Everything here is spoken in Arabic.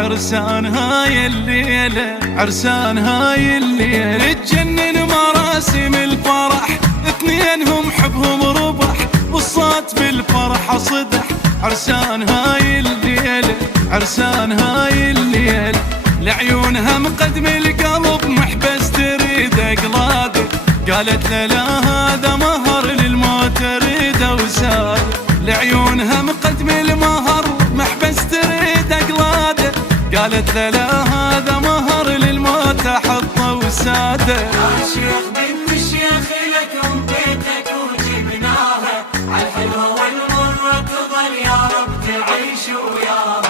عرسان هاي الليلة، عرسان هاي الليلة تجنن مراسم الفرح، اثنينهم حبهم ربح والصوت بالفرحة صدح. عرسان هاي الليلة، عرسان هاي الليلة لعيونها مقدم القلب محبس تريد اقلاده، قالت له لا هذا مهر للموت اريده وساده. لعيونها مقدم المهر محبس تريد اقلاده، قالت له لا هذا مهر للموت احطه وساده. يا شيخ بنت الشيخ لكم بيتك وجبناها، عالحلوة والمرة تظل يا رب تعيش وياها.